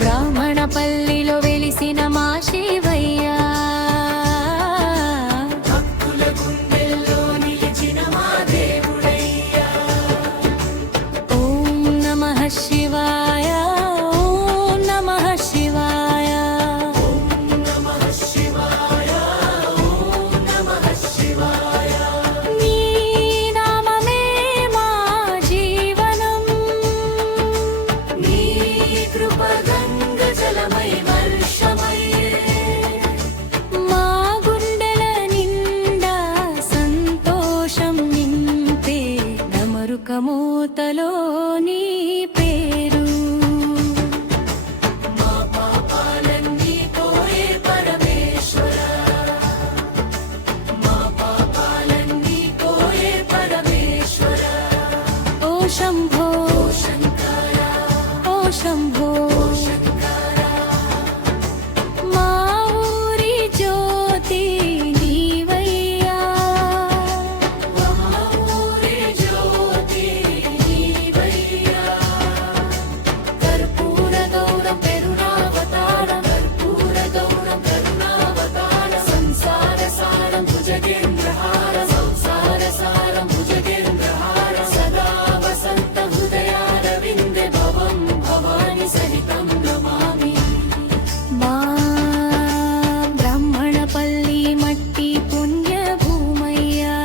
బ్రాహ్మణపల్లిలో వెలిసిన మా శివయ్య, భక్తుల గుండెల్లో నిలిచిన మా దేవుడయ్యా. ఓం నమః శివాయ, ఓం నమః శివాయ, ఓం నమః శివాయ, ఓం నమః శివాయ. నీ నామమే మా జీవనం, నీ కృప గంగ జలమై వర్షమయ్యే. మా గుండెల నిండా సంతోషం నింపే డమరుకమూతలో నీ పేరు. మా పాపాలన్నీ పోయే పరమేశ్వర, మా పాపాలన్నీ పోయే పరమేశ్వర. ఓ శంభో, ఓ శంకర, ఓ శంభో, ఓ శంకర. మా ఊరి జ్యోతి నీవయ్యా, మా ఊరి జ్యోతి నీవయ్యా. కర్పూర గౌరం కరుణావతారం, కర్పూర గౌరం కరుణావతారం. సంసార సారం భుజగేంద్రహారం, సంసార సారం భుజగేంద్రహారం. సదా వసంత హృదయారవిందే భవం భవాని సహితం నమామి. మా బ్రాహ్మణపల్లి మట్టి పుణ్య భూమయ్యా,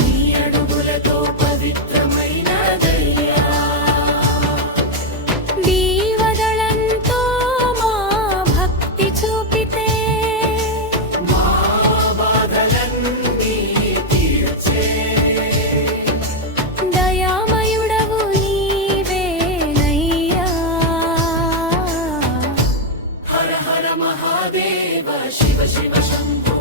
నీ అడుగులతో పవిత్రమైనదయ్యా. దీవదళంతో మా భక్తి చూపితే మా బాధలన్నీ తీర్చే దయామయుడవు నీవేనయ్యా. హర హర మహాదేవ శివ శివ శంభో.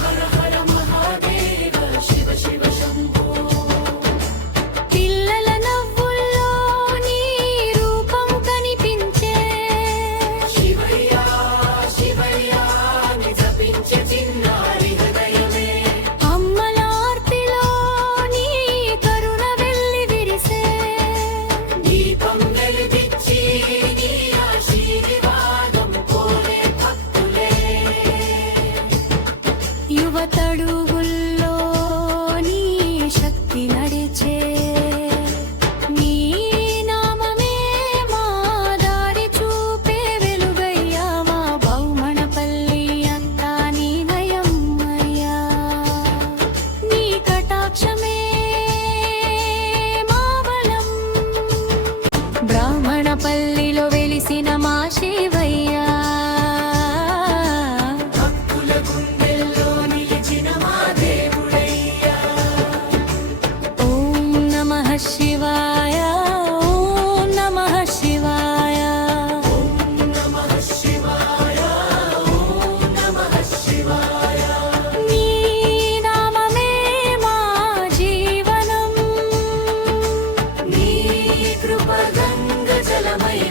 హర హర మహాదేవ శివ శివ శంభో. పిల్లల నవ్వుల్లో నీ రూపం కనిపించే, శివయ్యా శివయ్యా ని జపించే చిన్నారి హృదయమే. అమ్మల ఆర్తిలో నీ కరుణ వెల్లి విరిసే, దీపం వెలిగించి నీ ఆశీర్వాదం కోరే భక్తులే. యువతడుగుల్లో నీ శక్తి నడిచే, నీ నామమే మా దారి చూపే వెలుగయ్యా. మా బహుమణపల్లి అంతా నీ నయమయ్యా, నీ కటాక్షమే మా బలం. బ్రాహ్మణపల్లిలో వెలిసిన మా శివయ్య, భక్తుల గుండెల్లో నిలిచిన మా దేవుడయ్యా. ఓం నమః శివాయ, ఓం నమః శివాయ, ఓం నమః శివాయ, ఓం నమః శివాయ. నీ నామమే మా జీవనం, నీ కృప గంగ జలమై